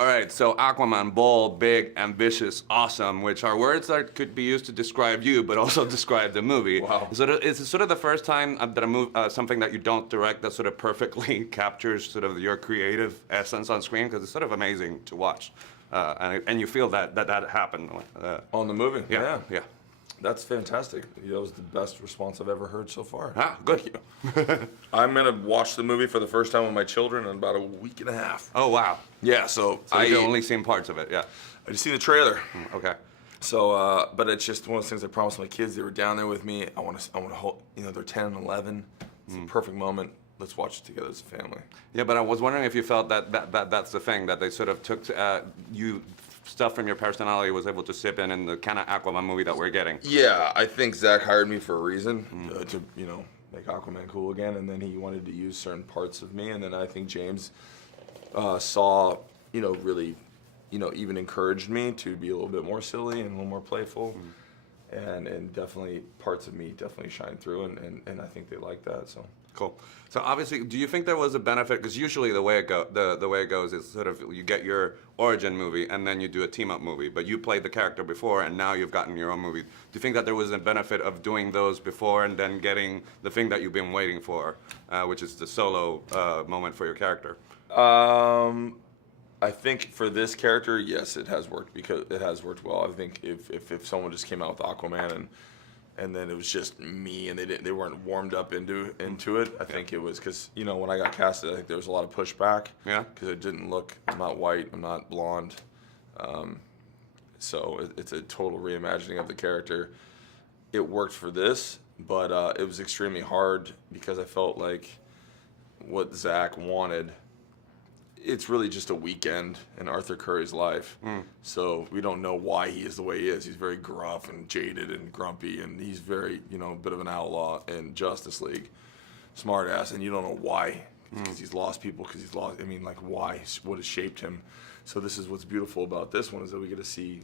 All right, so Aquaman, bold, big, ambitious, awesome, which are words that could be used to describe you, but also describe the movie. Wow. So is it sort of the first time that a movie, something that you don't direct that sort of perfectly captures sort of your creative essence on screen? Because it's sort of amazing to watch, and you feel that happened. On the movie? Yeah, yeah. That's fantastic. That was the best response I've ever heard so far. Ah, good. I'm gonna watch the movie for the first time with my children in about a week and a half. Oh wow. Yeah, so You've only seen parts of it, yeah. I just seen the trailer. Okay. So, but it's just one of those things I promised my kids. They were down there with me. I want to hold. You know, they're 10 and 11. It's the perfect moment. Let's watch it together as a family. Yeah, but I was wondering if you felt that's the thing, that they sort of took you stuff from your personality was able to sip in the kind of Aquaman movie that we're getting. Yeah, I think Zach hired me for a reason to make Aquaman cool again, and then he wanted to use certain parts of me, and then I think James saw, really, even encouraged me to be a little bit more silly and a little more playful, and definitely parts of me definitely shine through, and I think they like that. So. Cool. So obviously, do you think there was a benefit? Because usually the way it goes is sort of you get your origin movie and then you do a team-up movie. But you played the character before and now you've gotten your own movie. Do you think that there was a benefit of doing those before and then getting the thing that you've been waiting for, which is the solo moment for your character? I think for this character, yes, it has worked because it has worked well. I think if someone just came out with Aquaman and then it was just me, and they weren't warmed up into it. I think it was because when I got casted, I think there was a lot of pushback. Yeah. Because it didn't look. I'm not white. I'm not blonde. So it's a total reimagining of the character. It worked for this, but it was extremely hard because I felt like what Zach wanted. It's really just a weekend in Arthur Curry's life. So we don't know why he is the way he is. He's very gruff and jaded and grumpy, and he's very, a bit of an outlaw in Justice League. Smart ass, and you don't know why. Because he's lost people, why, what has shaped him. So this is what's beautiful about this one, is that we get to see,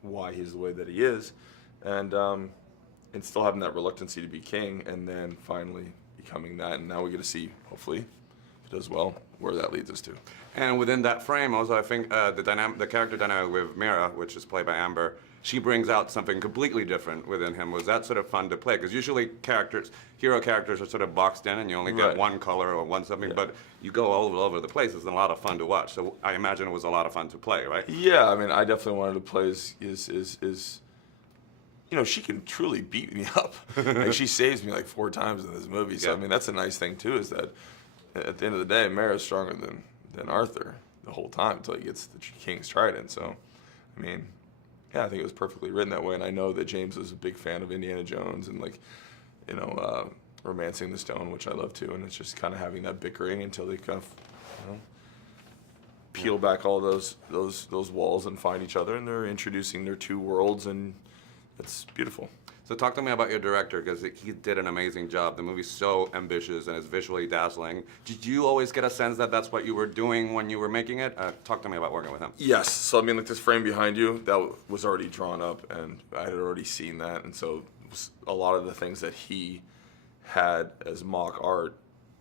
why he's the way that he is. And still having that reluctancy to be king, and then finally becoming that. And now we get to see, hopefully, if it does well, where that leads us to. And within that frame, also, I think the character dynamic with Mira, which is played by Amber, she brings out something completely different within him. Was that sort of fun to play? Because usually hero characters are sort of boxed in, and you only get one color or one something, but you go all over the place. It's a lot of fun to watch. So I imagine it was a lot of fun to play, right? Yeah, I definitely wanted to play as she can truly beat me up. Like, she saves me like 4 times in this movie. So that's a nice thing too, is that at the end of the day, Mara's stronger than Arthur the whole time until he gets the King's Trident. So, I think it was perfectly written that way. And I know that James was a big fan of Indiana Jones and romancing the stone, which I love too. And it's just kind of having that bickering until they kind of, peel back all those walls and find each other. And they're introducing their 2 worlds, and it's beautiful. So talk to me about your director, because he did an amazing job. The movie's so ambitious and it's visually dazzling. Did you always get a sense that that's what you were doing when you were making it? Talk to me about working with him. Yes. So, like this frame behind you, that was already drawn up, and I had already seen that. And so a lot of the things that he had as mock art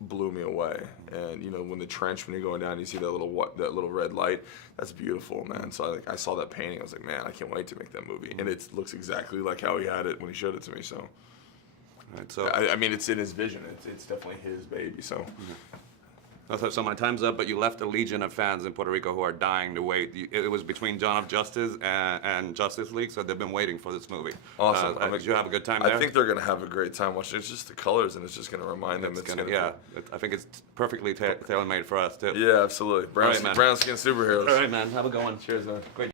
blew me away. And when the trench, when you're going down, you see that little red light. That's beautiful, man. So I saw that painting. I was like, man, I can't wait to make that movie. And it looks exactly like how he had it when he showed it to me. So, it's in his vision. It's definitely his baby. So. So my time's up, but you left a legion of fans in Puerto Rico who are dying to wait. It was between Dawn of Justice and Justice League, so they've been waiting for this movie. Awesome. Did you have a good time there? I think they're going to have a great time watching. It's just the colors, and it's just going to remind them. I think it's perfectly tailor-made for us, too. Yeah, absolutely. Brown skin superheroes. All right, man. Have a good one. Cheers, man. Great.